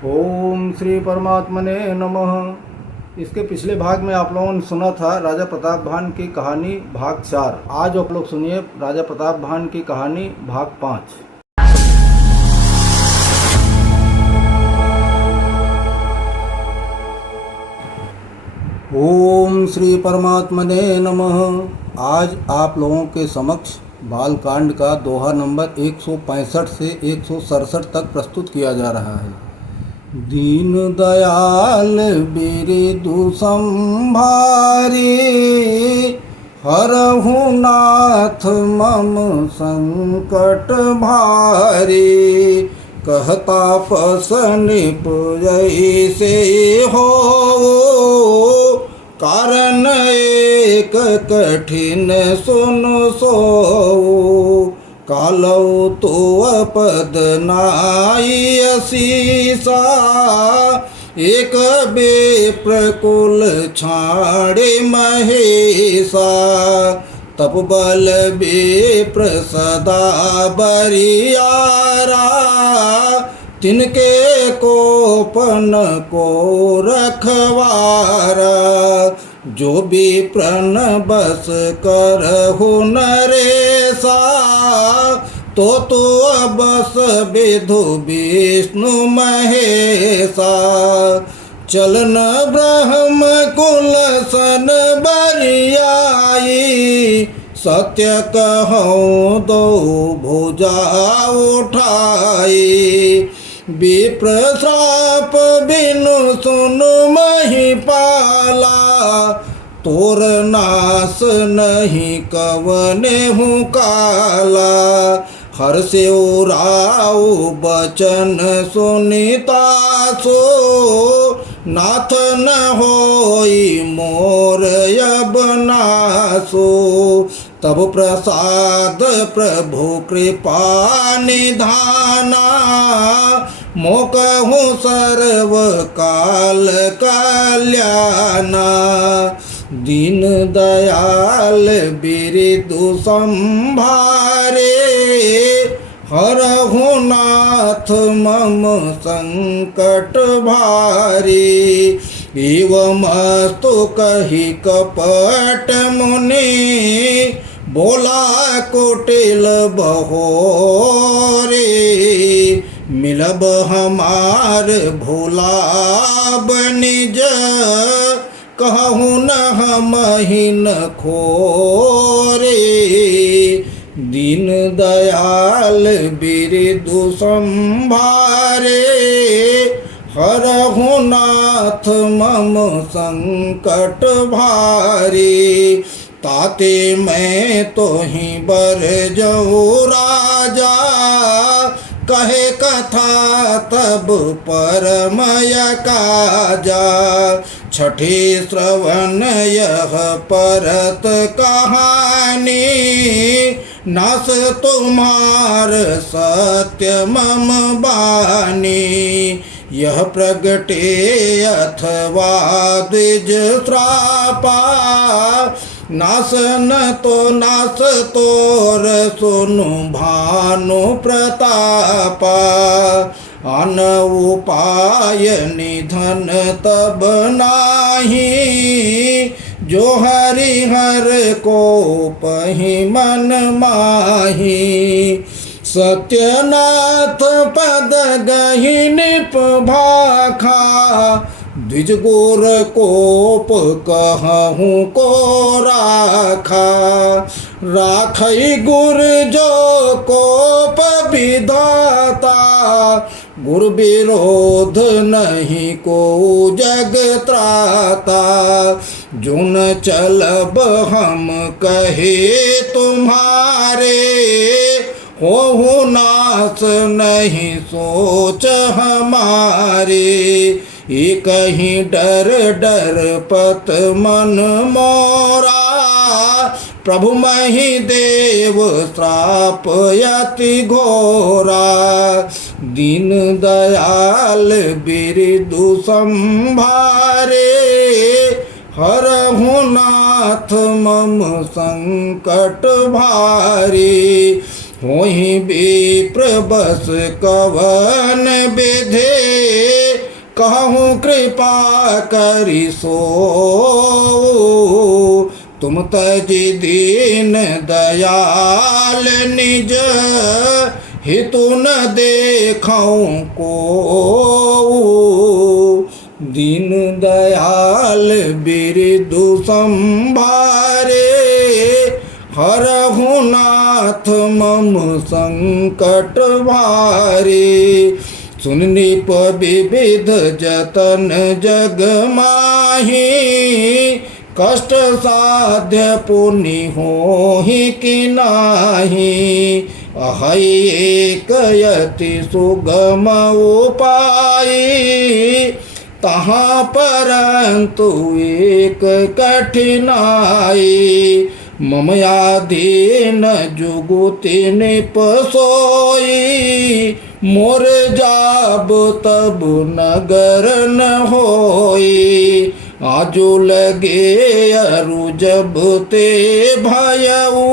ओम श्री परमात्मने नमः। इसके पिछले भाग में आप लोगों ने सुना था राजा प्रताप भान की कहानी भाग 4। आज आप लोग सुनिए राजा प्रताप भान की कहानी भाग 5। ओम श्री परमात्मने नमः। आज आप लोगों के समक्ष बालकांड का दोहा नंबर 165 से 167 तक प्रस्तुत किया जा रहा है। दीन दयाल बिरदु संभारी, हरहु नाथ मम संकट भारी। कहता पसनिप जैसे हो, कारण एक कठिन सुन सो। कालौ तो पद नाई असीसा, एक बेप्रकुल छाड़े महेशा। तप बल बेप्र सदा बरियारा, तिनके कोपन को रखवारा। जो भी प्रण बस करहु नरेसा, तो बस विधु विष्णु महेशा। चलन ब्रह्म कुल सन बरियाई, सत्य कहूँ दो भुजा उठाई। विप्र श्राप बिनु सुनु महिपाला, तोर नाश नहीं कवने हूँ काला। हर से राव बचन सुनिता सो, नाथ न होई मोर अब नासो। तब प्रसाद प्रभु कृपा निधाना, मोकहु सर्व काल कल्याणा। दीन दयाल बिरदु संभारे, हरहु नाथ मम संकट भारी। एवमस्तु कहि कपट मुनि, बोला कुटिल बहोरे। मिलब हमार भुलाब निज, कहूँ न हमहिन खोरे। दीन दयाल बिरदु संभारे, हरहु नाथ मम संकट भारी। ताते मैं तो ही बर जऊँ राजा, कहे कथा तब परमय काजा। छठे श्रवण यह परत कहानी, नास तुम्हार सत्य मम बानी। यह प्रगटे अथवा द्विज श्रापा, नास न तो नास तोर सुनु भानु प्रतापा। अन उपाय निधन तब नाही, जो हरिहर को पहि मन माही। सत्यनाथ पद गहि निप भाखा, द्विज गुर कोप कहूँ को राखा। राखई गुर जो कोप विधाता, गुर विरोध नहीं को जग त्राता। जुन चलब हम कहे तुम्हारे, हो नाश नहीं सोच हमारे। एक ही डर डर पत मन मोरा, प्रभु मही देव श्राप यति घोरा। दीन दयाल बिरदु संभारे, हरहु नाथ मम संकट भारी। होहि विप्र बस कवन विधे, कहूँ कृपा करी सो, तुम तजि दीन दयाल निज, हितु न देखऊँ को। दीन दयाल बिरदु संभारे, हरहु नाथ मम संकट भारे। सुन निप विविध जतन जग माही, कष्ट साध्य पुनि होहि कि नाही। अहै एक यति सुगम उपाय, तहाँ परंतु एक कठिनाई। मम आधीन जुगुति निप सोई, मोर जाब तब नगर न होई। आजु लगे अरु जब ते भयऊ,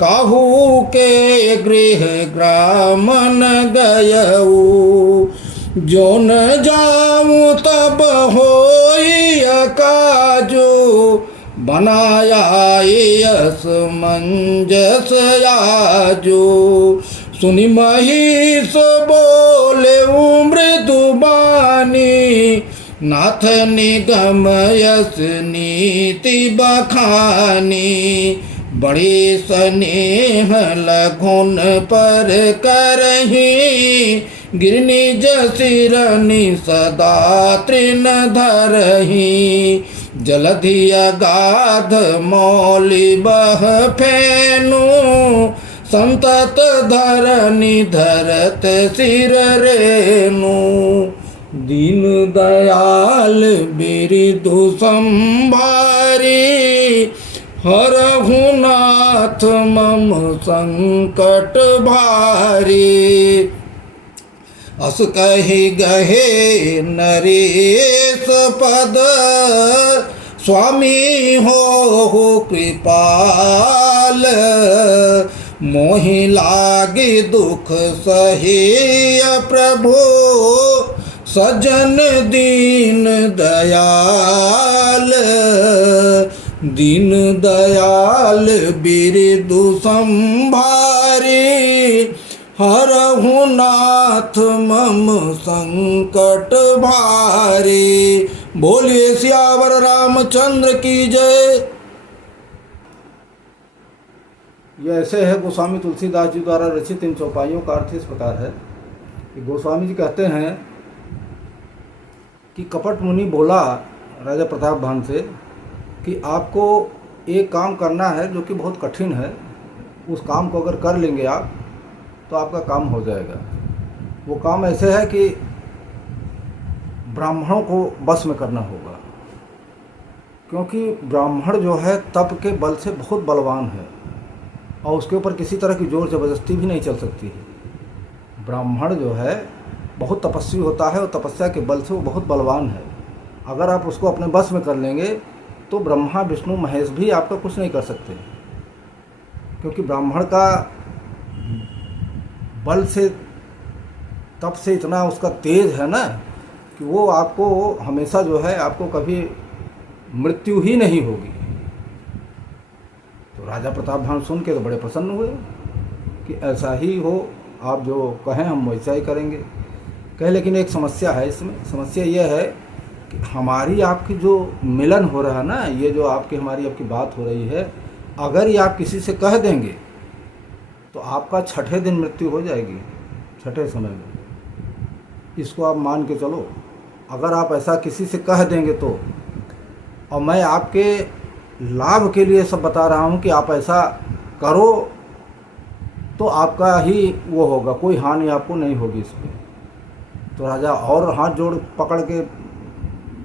काहू के गृह ग्राम न गयऊ। जो न जाऊँ तब होई अकाजो, बनाया यस मंजस आजो। सुनि महिष बोले मृदु बानी, नाथ निगम यस नीति बखानी। बड़े स्नेह लघुन पर करही, गिरनिज सिरनि सदा तृण धरही। जलधि अगाध मौलि बह फेनु, संतत धरनि धरत सिर रेनु। दीन दयाल बिरदु संभारी, हरहु नाथ मम संकट भारी। अस कहि गहे नरेश पद, स्वामी हो कृपाल। मोहि लागे दुख सहे प्रभु, सजन दीन दयाल। दीन दयाल बिरदु संभारी, हरहु नाथ मम संकट भारी। बोलिए सियावर रामचंद्र की जय। यह ऐसे है गोस्वामी तुलसीदास जी द्वारा रचित इन चौपाइयों का अर्थ इस प्रकार है कि गोस्वामी जी कहते हैं कि कपट मुनि बोला राजा प्रताप भान से कि आपको एक काम करना है जो कि बहुत कठिन है, उस काम को अगर कर लेंगे आप तो आपका काम हो जाएगा। वो काम ऐसे है कि ब्राह्मणों को बस में करना होगा, क्योंकि ब्राह्मण जो है तप के बल से बहुत बलवान है और उसके ऊपर किसी तरह की जोर ज़बरदस्ती भी नहीं चल सकती है। ब्राह्मण जो है बहुत तपस्वी होता है और तपस्या के बल से वो बहुत बलवान है। अगर आप उसको अपने बस में कर लेंगे तो ब्रह्मा विष्णु महेश भी आपका कुछ नहीं कर सकते, क्योंकि ब्राह्मण का बल से तप से इतना उसका तेज है ना कि वो आपको हमेशा जो है आपको कभी मृत्यु ही नहीं होगी। तो राजा प्रताप भान सुन के तो बड़े प्रसन्न हुए कि ऐसा ही हो, आप जो कहें हम वैसा ही करेंगे। कहे लेकिन एक समस्या है इसमें। समस्या यह है कि हमारी आपकी जो मिलन हो रहा है ना, ये जो आपकी हमारी आपकी बात हो रही है, अगर ये आप किसी से कह देंगे तो आपका छठे दिन मृत्यु हो जाएगी, छठे समय में। इसको आप मान के चलो। अगर आप ऐसा किसी से कह देंगे तो, और मैं आपके लाभ के लिए सब बता रहा हूँ कि आप ऐसा करो तो आपका ही वो होगा, कोई हानि आपको नहीं होगी इसमें। तो राजा और हाथ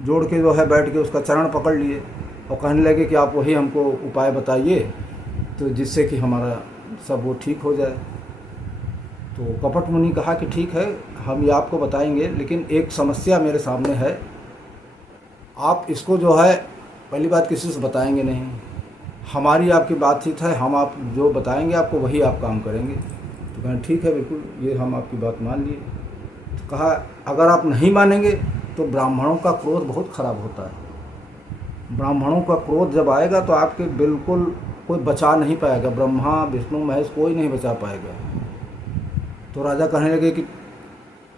जोड़ के जो है बैठ के उसका चरण पकड़ लिए और कहने लगे कि आप वही हमको उपाय बताइए तो जिससे कि हमारा सब वो ठीक हो जाए। तो कपट मुनि कहा कि ठीक है, हम ये आपको बताएंगे, लेकिन एक समस्या मेरे सामने है। आप इसको जो है पहली बात किसी से बताएंगे नहीं, हमारी आपकी बातचीत है, हम आप जो बताएंगे आपको वही आप काम करेंगे। तो कहें ठीक है, बिल्कुल, ये हम आपकी बात मान लिए। कहा अगर आप नहीं मानेंगे तो ब्राह्मणों का क्रोध बहुत खराब होता है। ब्राह्मणों का क्रोध जब आएगा तो आपके बिल्कुल कोई बचा नहीं पाएगा, ब्रह्मा विष्णु महेश कोई नहीं बचा पाएगा। तो राजा कहने लगे कि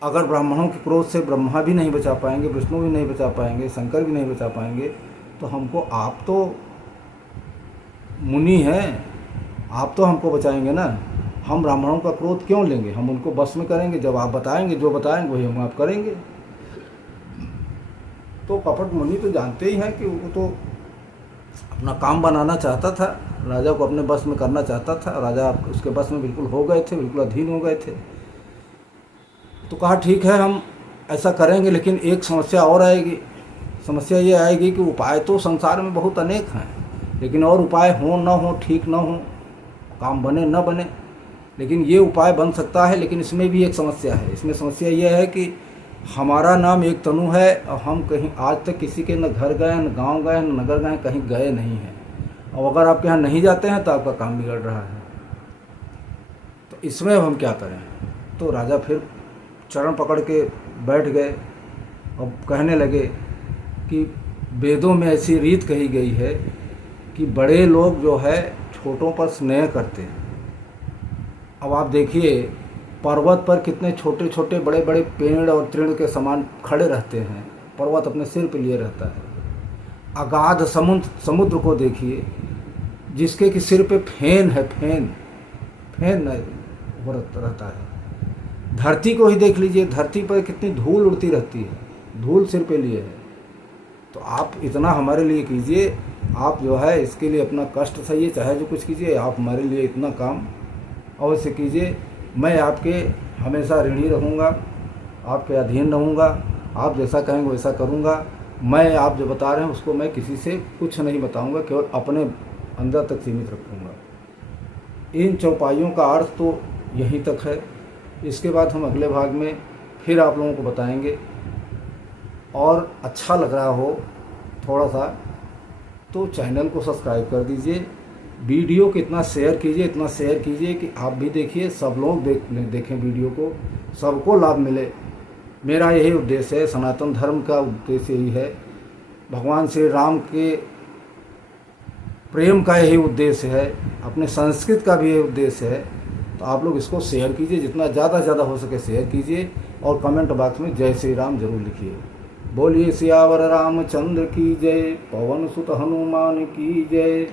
अगर ब्राह्मणों के क्रोध से ब्रह्मा भी नहीं बचा पाएंगे, विष्णु भी नहीं बचा पाएंगे, शंकर भी नहीं बचा पाएंगे, तो हमको, आप तो मुनि हैं, आप तो हमको बचाएंगे ना। हम ब्राह्मणों का क्रोध क्यों लेंगे, हम उनको बस में करेंगे। जब आप बताएंगे, जो बताएंगे वही हम आप करेंगे। तो कपट मुनि तो जानते ही हैं कि वो तो अपना काम बनाना चाहता था, राजा को अपने बस में करना चाहता था। राजा उसके बस में बिल्कुल हो गए थे, बिल्कुल अधीन हो गए थे। तो कहा ठीक है हम ऐसा करेंगे, लेकिन एक समस्या और आएगी। समस्या ये आएगी कि उपाय तो संसार में बहुत अनेक हैं, लेकिन और उपाय हो न हो, ठीक न हो, काम बने न बने, लेकिन ये उपाय बन सकता है। लेकिन इसमें भी एक समस्या है। इसमें समस्या ये है कि हमारा नाम एक तनु है और हम कहीं आज तक किसी के न घर गए, न गांव गए, न नगर गए, कहीं गए नहीं हैं। और अगर आपके यहाँ नहीं जाते हैं तो आपका काम बिगड़ रहा है। तो इसमें अब हम क्या करें। तो राजा फिर चरण पकड़ के बैठ गए और कहने लगे कि वेदों में ऐसी रीत कही गई है कि बड़े लोग जो है छोटों पर स्नेह करते हैं। अब आप देखिए पर्वत पर कितने छोटे छोटे बड़े बड़े पेड़ और तृण के समान खड़े रहते हैं, पर्वत अपने सिर पे लिए रहता है। अगाध समुद्र को देखिए, जिसके कि सिर पे फेन है, फेन रहता है। धरती को ही देख लीजिए, धरती पर कितनी धूल उड़ती रहती है, धूल सिर पे लिए है। तो आप इतना हमारे लिए कीजिए, आप जो है इसके लिए अपना कष्ट सहिए, चाहे जो कुछ कीजिए, आप हमारे लिए इतना काम अवश्य कीजिए। मैं आपके हमेशा ऋणी रहूँगा, आपके अधीन रहूँगा, आप जैसा कहेंगे वैसा करूँगा। मैं आप जो बता रहे हैं उसको मैं किसी से कुछ नहीं बताऊँगा, केवल अपने अंदर तक सीमित रखूँगा। इन चौपाइयों का अर्थ तो यहीं तक है। इसके बाद हम अगले भाग में फिर आप लोगों को बताएंगे। और अच्छा लग रहा हो थोड़ा सा तो चैनल को सब्सक्राइब कर दीजिए, वीडियो को इतना शेयर कीजिए, इतना शेयर कीजिए कि आप भी देखिए, सब लोग देखें वीडियो को, सबको लाभ मिले। मेरा यही उद्देश्य है, सनातन धर्म का उद्देश्य यही है, भगवान श्री राम के प्रेम का यही उद्देश्य है, अपने संस्कृत का भी यही उद्देश्य है। तो आप लोग इसको शेयर कीजिए, जितना ज़्यादा हो सके शेयर कीजिए और कमेंट बॉक्स में जय श्री राम जरूर लिखिए। बोलिए सियावर रामचंद्र की जय, पवन सुत हनुमान की जय।